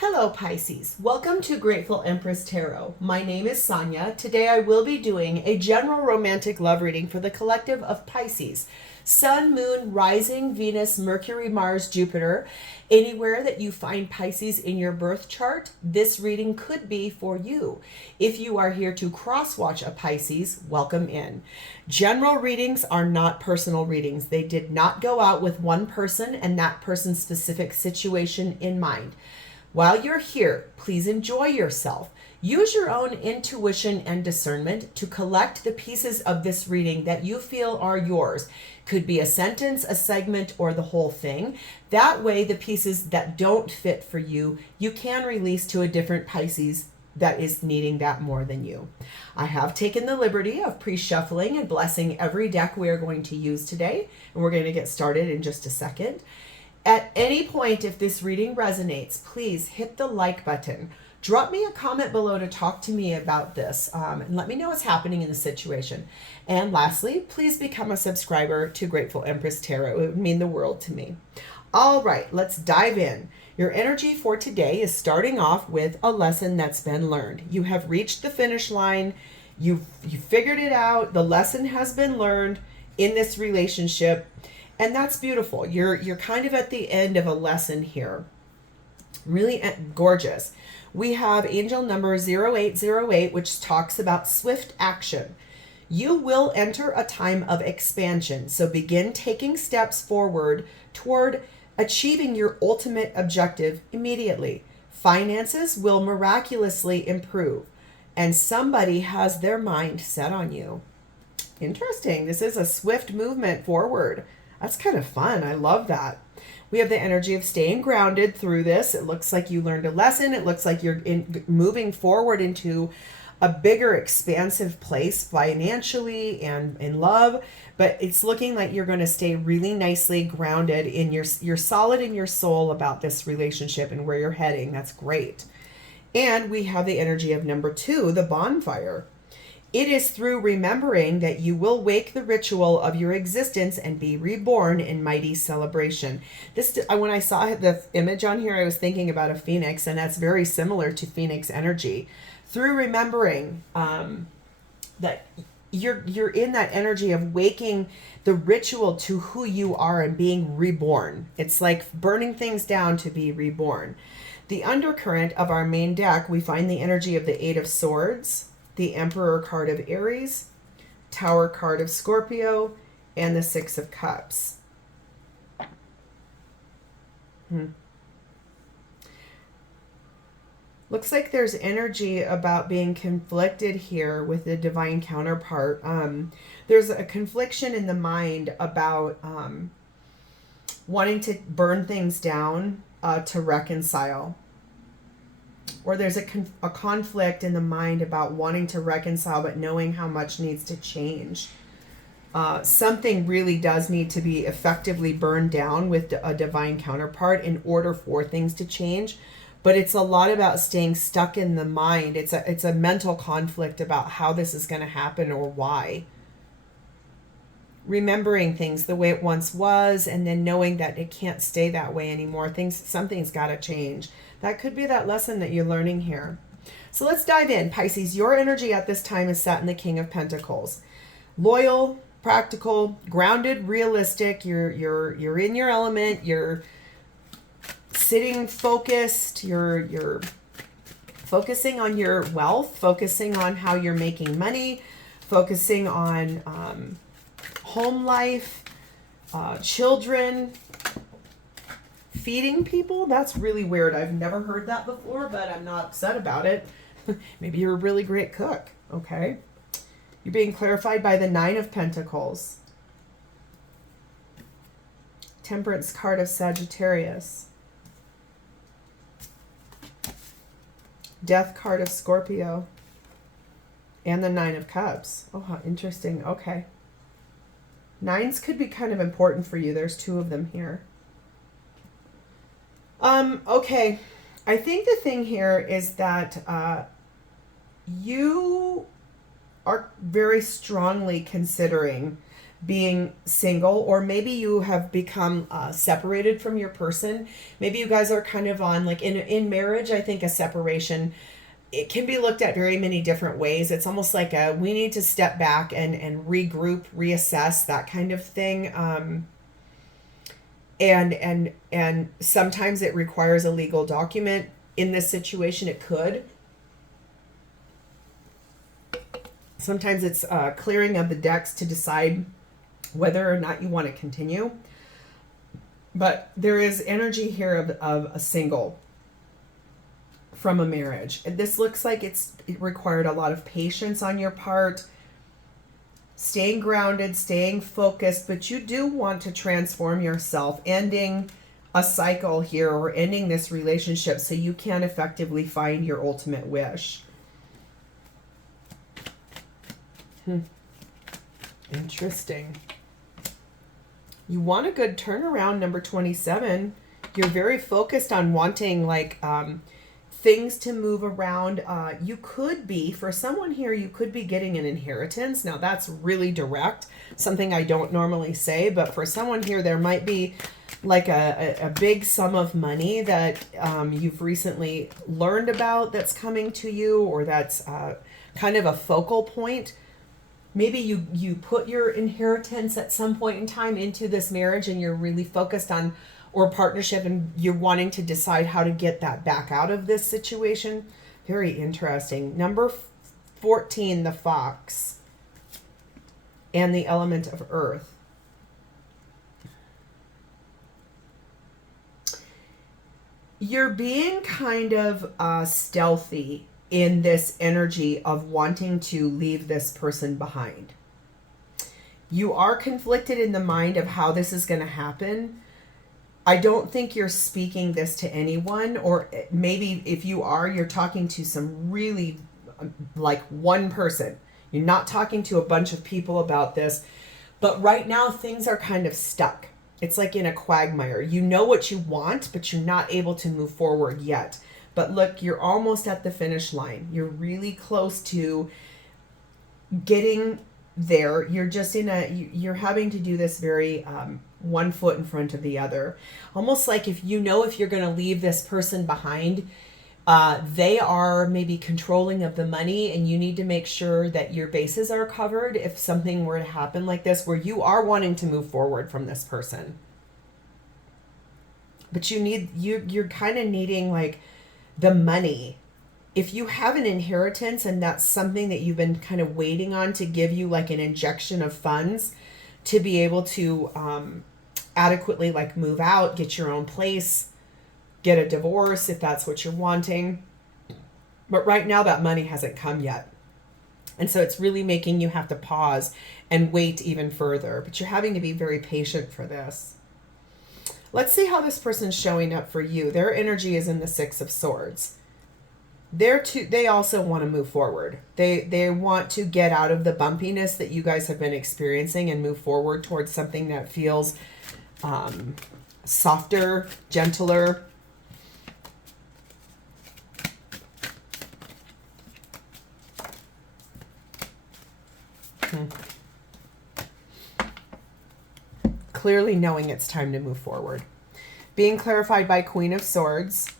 Hello Pisces, welcome to Grateful Empress Tarot. My name is Sonia. Today I will be doing a general romantic love reading for the collective of Pisces. Sun, Moon, Rising, Venus, Mercury, Mars, Jupiter. Anywhere that you find Pisces in your birth chart, this reading could be for you. If you are here to cross-watch a Pisces, welcome in. General readings are not personal readings. They did not go out with one person and that person's specific situation in mind. While you're here, please enjoy yourself. Use your own intuition and discernment to collect the pieces of this reading that you feel are yours. Could be a sentence, a segment, or the whole thing. That way, the pieces that don't fit for you, you can release to a different Pisces that is needing that more than you. I have taken the liberty of pre-shuffling and blessing every deck we are going to use today, and we're going to get started in just a second. At any point, if this reading resonates, please hit the like button. Drop me a comment below to talk to me about this and let me know what's happening in the situation. And lastly, please become a subscriber to Grateful Empress Tarot. It would mean the world to me. All right, let's dive in. Your energy for today is starting off with a lesson that's been learned. You have reached the finish line. You figured it out. The lesson has been learned in this relationship. And that's beautiful. You're kind of at the end of a lesson here. Really gorgeous. We have angel number 0808, which talks about swift action. You will enter a time of expansion. So begin taking steps forward toward achieving your ultimate objective immediately. Finances will miraculously improve. And somebody has their mind set on you. Interesting. This is a swift movement forward. That's kind of fun. I love that. We have the energy of staying grounded through this. It looks like you learned a lesson. It looks like you're moving forward into a bigger, expansive place financially and in love. But it's looking like you're going to stay really nicely grounded in you're solid in your soul about this relationship and where you're heading. That's great. And we have the energy of number 2, the bonfire. It is through remembering that you will wake the ritual of your existence and be reborn in mighty celebration. This, when I saw the image on here, I was thinking about a phoenix, and that's very similar to phoenix energy. Through remembering that you're in that energy of waking the ritual to who you are and being reborn. It's like burning things down to be reborn. The undercurrent of our main deck, we find the energy of the 8 of Swords, the Emperor card of Aries, Tower card of Scorpio, and the 6 of Cups. Looks like there's energy about being conflicted here with the divine counterpart. There's a confliction in the mind about wanting to burn things down to reconcile. Or there's a conflict in the mind about wanting to reconcile but knowing how much needs to change. Something really does need to be effectively burned down with a divine counterpart in order for things to change. But it's a lot about staying stuck in the mind. It's a mental conflict about how this is going to happen or why. Remembering things the way it once was and then knowing that it can't stay that way anymore. Something's got to change. That could be that lesson that you're learning here. So let's dive in. Pisces, your energy at this time is sat in the King of Pentacles. Loyal, practical, grounded, realistic. You're in your element. You're sitting focused. You're focusing on your wealth, focusing on how you're making money, focusing on home life, children, feeding people. That's really weird. I've never heard that before, but I'm not upset about it. Maybe you're a really great cook. Okay. You're being clarified by the 9 of Pentacles. Temperance card of Sagittarius. Death card of Scorpio. And the 9 of Cups. Oh, how interesting. Okay. 9s could be kind of important for you. There's 2 of them here. Okay. I think the thing here is that you are very strongly considering being single, or maybe you have become separated from your person. Maybe you guys are kind of on, like, in marriage, I think a separation, it can be looked at very many different ways. It's almost like we need to step back and regroup, reassess, that kind of thing. And sometimes it requires a legal document. In this situation, it could. Sometimes it's clearing of the decks to decide whether or not you want to continue. But there is energy here of a single from a marriage. And this looks like it required a lot of patience on your part, staying grounded, staying focused, but you do want to transform yourself, ending a cycle here or ending this relationship so you can effectively find your ultimate wish. Interesting. You want a good turnaround, number 27. You're very focused on wanting, like, things to move around. You could be, for someone here, you could be getting an inheritance. Now, that's really direct, something I don't normally say, but for someone here, there might be like a big sum of money that you've recently learned about that's coming to you, or that's kind of a focal point. Maybe you put your inheritance at some point in time into this marriage, and you're really focused on, or partnership, and you're wanting to decide how to get that back out of this situation. Very interesting. Number 14, the fox and the element of earth. You're being kind of stealthy in this energy of wanting to leave this person behind. You are conflicted in the mind of how this is going to happen. I don't think you're speaking this to anyone, or maybe if you are, you're talking to some really, like, one person. You're not talking to a bunch of people about this, but right now things are kind of stuck. It's like in a quagmire. You know what you want, but you're not able to move forward yet. But look, you're almost at the finish line. You're really close to getting there. You're just you're having to do this very one foot in front of the other. Almost like if you're going to leave this person behind, they are maybe controlling of the money, and you need to make sure that your bases are covered if something were to happen like this, where you are wanting to move forward from this person. But you're kind of needing, like, the money. If you have an inheritance and that's something that you've been kind of waiting on to give you, like, an injection of funds to be able to adequately, like, move out, get your own place, get a divorce if that's what you're wanting. But right now that money hasn't come yet. And so it's really making you have to pause and wait even further. But you're having to be very patient for this. Let's see how this person's showing up for you. Their energy is in the Six of Swords. They also want to move forward. They want to get out of the bumpiness that you guys have been experiencing and move forward towards something that feels softer, gentler. Clearly knowing it's time to move forward. Being clarified by Queen of Swords,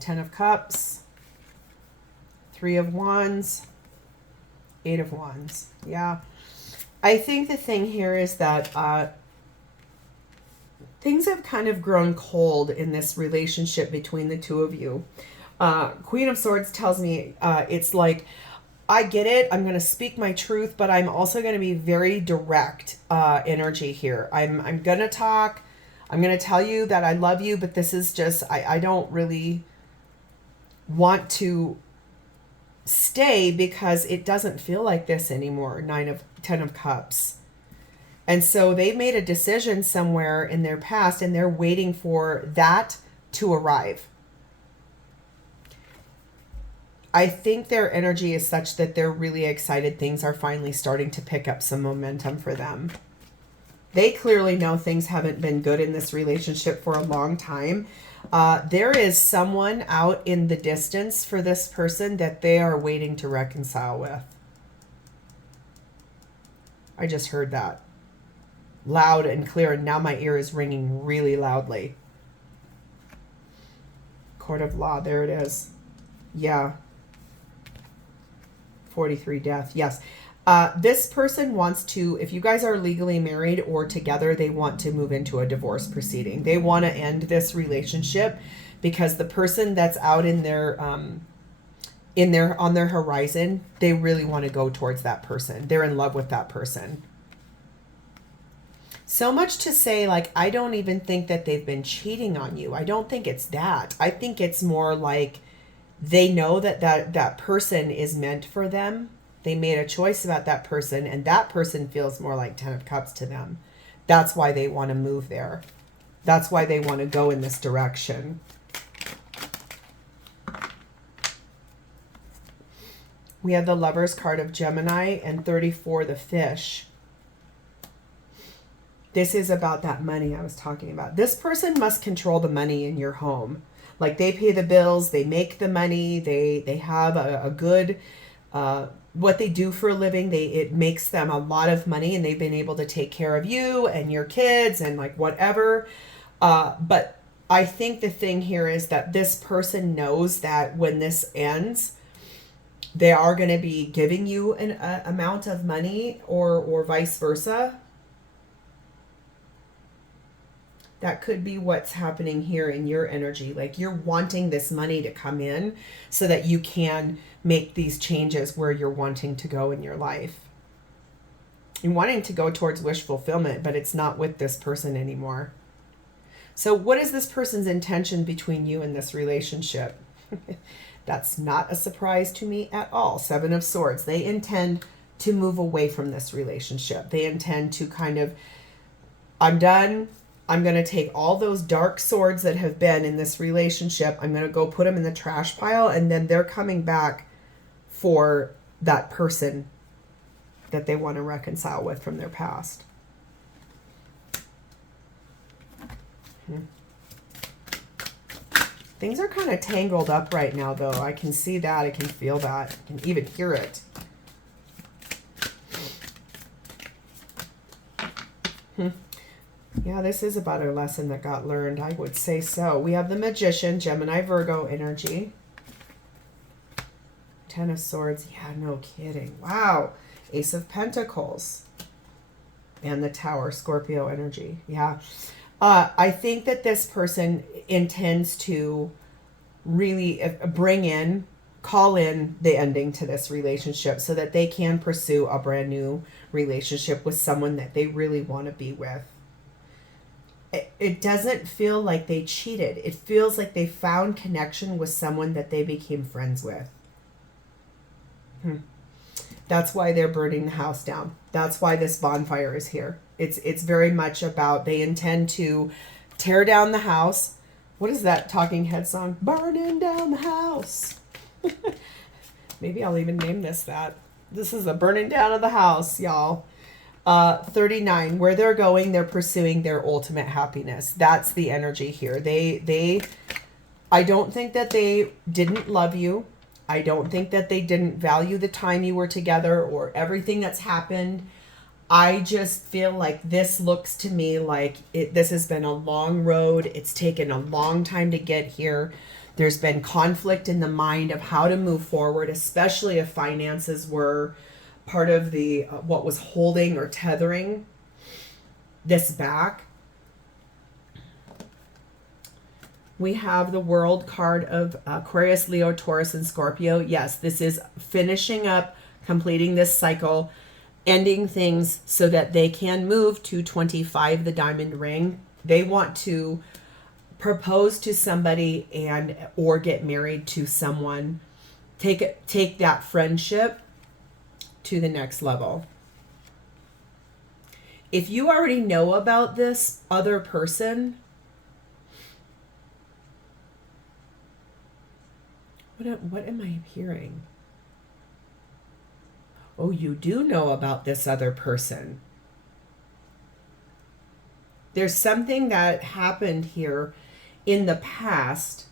10 of Cups, 3 of Wands, 8 of Wands. Yeah. I think the thing here is that things have kind of grown cold in this relationship between the two of you. Queen of Swords tells me it's like, I get it. I'm going to speak my truth, but I'm also going to be very direct energy here. I'm going to talk. I'm going to tell you that I love you, but this is just, I don't really want to stay because it doesn't feel like this anymore. 10 of Cups. And so they made a decision somewhere in their past, and they're waiting for that to arrive. I think their energy is such that they're really excited. Things are finally starting to pick up some momentum for them. They clearly know things haven't been good in this relationship for a long time. There is someone out in the distance for this person that they are waiting to reconcile with. I just heard that loud and clear, and now my ear is ringing really loudly. Court of Law, there it is. Yeah. 43 death, yes. This person wants to, if you guys are legally married or together, they want to move into a divorce proceeding. They want to end this relationship because the person that's out in their on their horizon, they really want to go towards that person. They're in love with that person. So much to say, like, I don't even think that they've been cheating on you. I don't think it's that. I think it's more like they know that person is meant for them. They made a choice about that person, and that person feels more like 10 of Cups to them. That's why they want to move there. That's why they want to go in this direction. We have the Lovers card of Gemini and 34, the Fish. This is about that money I was talking about. This person must control the money in your home. Like, they pay the bills, they make the money, they have a good, what they do for a living, it makes them a lot of money, and they've been able to take care of you and your kids and like whatever. But I think the thing here is that this person knows that when this ends, they are going to be giving you an amount of money or vice versa. That could be what's happening here in your energy. Like, you're wanting this money to come in so that you can make these changes where you're wanting to go in your life. You're wanting to go towards wish fulfillment, but it's not with this person anymore. So what is this person's intention between you and this relationship? That's not a surprise to me at all. 7 of Swords. They intend to move away from this relationship. They intend to kind of, I'm done. I'm going to take all those dark swords that have been in this relationship. I'm going to go put them in the trash pile, and then they're coming back for that person that they want to reconcile with from their past. Things are kind of tangled up right now, though. I can see that. I can feel that. I can even hear it. Yeah, this is about a lesson that got learned. I would say so. We have the Magician, Gemini, Virgo energy. 10 of Swords. Yeah, no kidding. Wow. Ace of Pentacles. And the Tower, Scorpio energy. Yeah. I think that this person intends to really call in the ending to this relationship so that they can pursue a brand new relationship with someone that they really want to be with. It doesn't feel like they cheated. It feels like they found connection with someone that they became friends with. That's why they're burning the house down. That's why this bonfire is here. It's very much about, they intend to tear down the house. What is that Talking Head song? Burning down the house. Maybe I'll even name this that. This is the burning down of the house, y'all. 39, where they're going, they're pursuing their ultimate happiness. That's the energy here. I don't think that they didn't love you. I don't think that they didn't value the time you were together or everything that's happened. I just feel like this looks to me like this has been a long road. It's taken a long time to get here. There's been conflict in the mind of how to move forward, especially if finances were part of the what was holding or tethering this back. We have the World card of Aquarius, Leo, Taurus, and Scorpio. Yes, this is finishing up, completing this cycle, ending things so that they can move to 25, the diamond ring. They want to propose to somebody or get married to someone. Take that friendship to the next level. If you already know about this other person, what am I hearing? Oh, you do know about this other person. There's something that happened here in the past.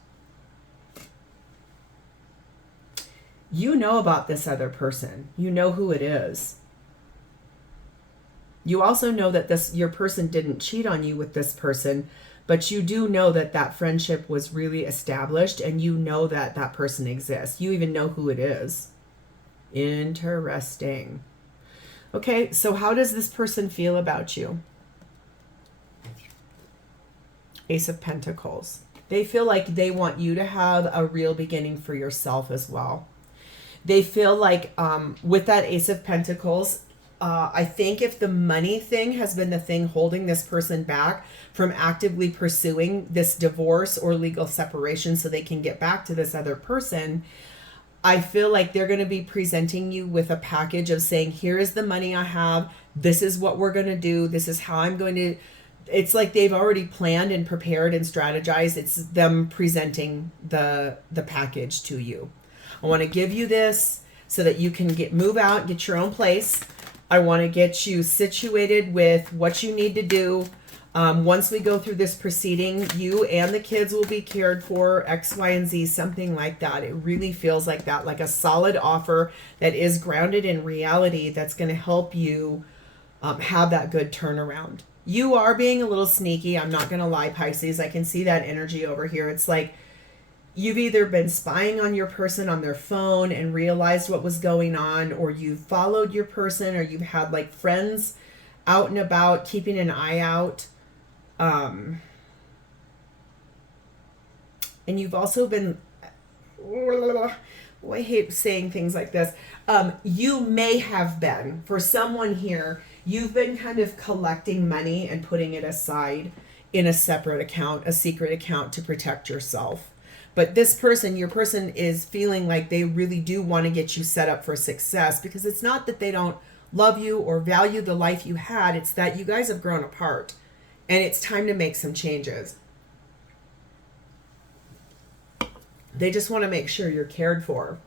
You know about this other person. You know who it is. You also know that your person didn't cheat on you with this person, but you do know that that friendship was really established, and you know that that person exists. You even know who it is. Interesting. Okay, so how does this person feel about you? Ace of Pentacles. They feel like they want you to have a real beginning for yourself as well. They feel like with that Ace of Pentacles, I think if the money thing has been the thing holding this person back from actively pursuing this divorce or legal separation so they can get back to this other person, I feel like they're going to be presenting you with a package of saying, here is the money I have. This is what we're going to do. This is how I'm going to. It's like they've already planned and prepared and strategized. It's them presenting the package to you. I want to give you this so that you can move out, get your own place. I want to get you situated with what you need to do. Once we go through this proceeding, you and the kids will be cared for, X, Y, and Z, something like that. It really feels like that, like a solid offer that is grounded in reality that's going to help you have that good turnaround. You are being a little sneaky. I'm not going to lie, Pisces. I can see that energy over here. It's like you've either been spying on your person on their phone and realized what was going on, or you've followed your person, or you've had like friends out and about keeping an eye out. And you've also been, I hate saying things like this. You may have been, for someone here, you've been kind of collecting money and putting it aside in a separate account, a secret account to protect yourself. But this person, your person, is feeling like they really do want to get you set up for success, because it's not that they don't love you or value the life you had. It's that you guys have grown apart and it's time to make some changes. They just want to make sure you're cared for.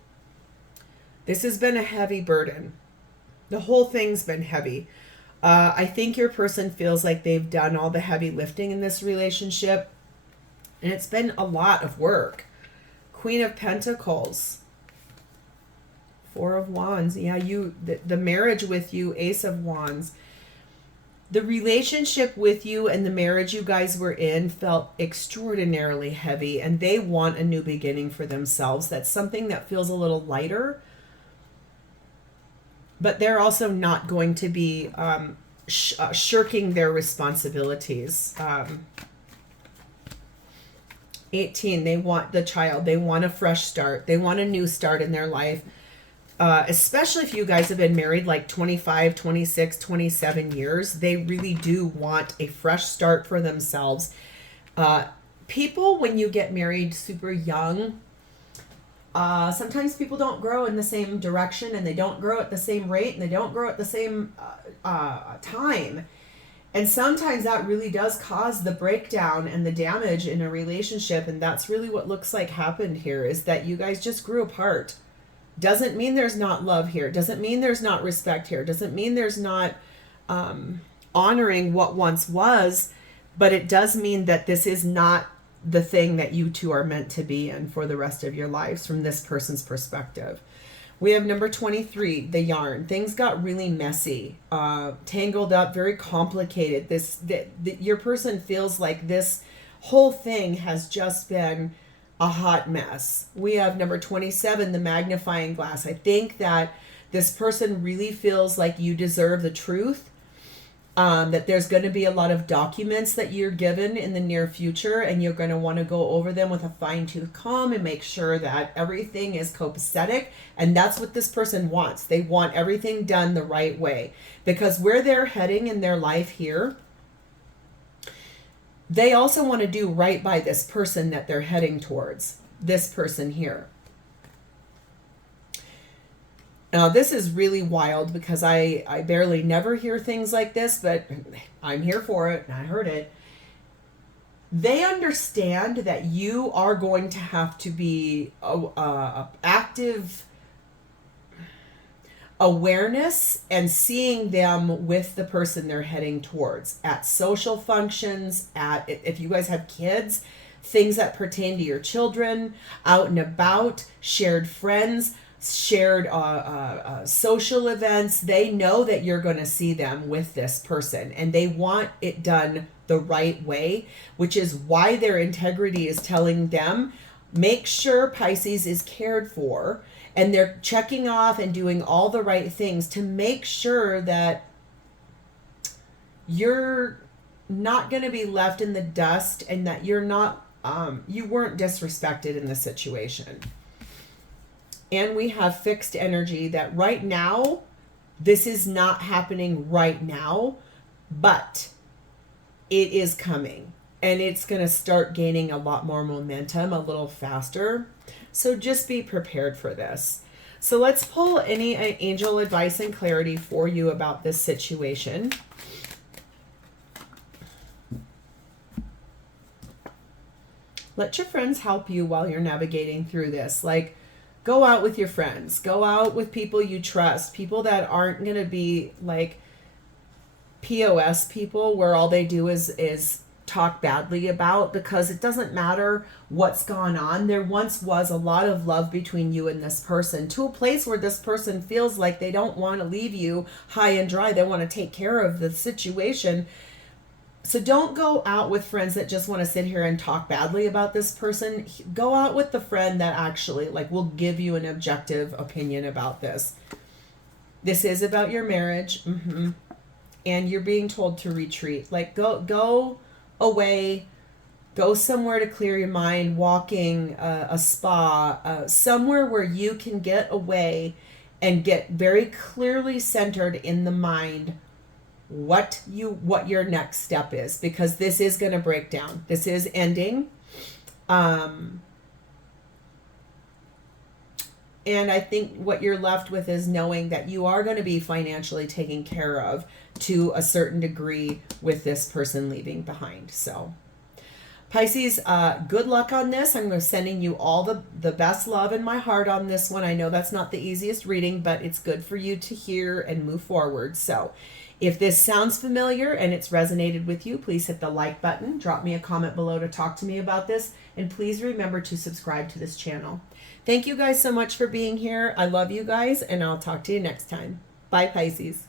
This has been a heavy burden. The whole thing's been heavy. I think your person feels like they've done all the heavy lifting in this relationship, and it's been a lot of work. Queen of Pentacles. Four of Wands. Yeah, the marriage with you, Ace of Wands. The relationship with you and the marriage you guys were in felt extraordinarily heavy, and they want a new beginning for themselves. That's something that feels a little lighter, but they're also not going to be shirking their responsibilities. 18, they want the child. They want a fresh start. They want a new start in their life. Especially if you guys have been married like 25, 26, 27 years, they really do want a fresh start for themselves. People, when you get married super young, sometimes people don't grow in the same direction, and they don't grow at the same rate, and they don't grow at the same time. And sometimes that really does cause the breakdown and the damage in a relationship. And that's really what looks like happened here, is that you guys just grew apart. Doesn't mean there's not love here. Doesn't mean there's not respect here. Doesn't mean there's not honoring what once was. But it does mean that this is not the thing that you two are meant to be in for the rest of your lives from this person's perspective. We have number 23, the yarn. Things got really messy, tangled up, very complicated. Your person feels like this whole thing has just been a hot mess. We have number 27, the magnifying glass. I think that this person really feels like you deserve the truth, that there's going to be a lot of documents that you're given in the near future, and you're going to want to go over them with a fine-tooth comb and make sure that everything is copacetic. And that's what this person wants. They want everything done the right way, because where they're heading in their life here, they also want to do right by this person that they're heading towards, this person here. Now, this is really wild, because I barely never hear things like this, but I'm here for it, and I heard it. They understand that you are going to have to be active awareness and seeing them with the person they're heading towards at social functions, if you guys have kids, things that pertain to your children, out and about, shared friends. shared social events. They know that you're going to see them with this person, and they want it done the right way, which is why their integrity is telling them, make sure Pisces is cared for, and they're checking off and doing all the right things to make sure that you're not going to be left in the dust, and that you're not, you weren't disrespected in the situation. And we have fixed energy that right now, this is not happening right now, but it is coming, and it's going to start gaining a lot more momentum a little faster. So just be prepared for this. So let's pull any angel advice and clarity for you about this situation. Let your friends help you while you're navigating through this. Like, go out with your friends. Go out with people you trust. People that aren't going to be like POS people where all they do is talk badly about, because it doesn't matter what's gone on. There once was a lot of love between you and this person, to a place where this person feels like they don't want to leave you high and dry. They want to take care of the situation. So don't go out with friends that just want to sit here and talk badly about this person. Go out with the friend that actually like will give you an objective opinion about this. This is about your marriage. And you're being told to retreat. Like go away, go somewhere to clear your mind, walking, a spa, somewhere where you can get away and get very clearly centered in the mind what your next step is, because this is going to break down. This is ending. And I think what you're left with is knowing that you are going to be financially taken care of to a certain degree with this person leaving behind. So Pisces, good luck on this. I'm sending you all the best love in my heart on this one. I know that's not the easiest reading, but it's good for you to hear and move forward. So if this sounds familiar and it's resonated with you, please hit the like button. Drop me a comment below to talk to me about this. And please remember to subscribe to this channel. Thank you guys so much for being here. I love you guys, and I'll talk to you next time. Bye, Pisces.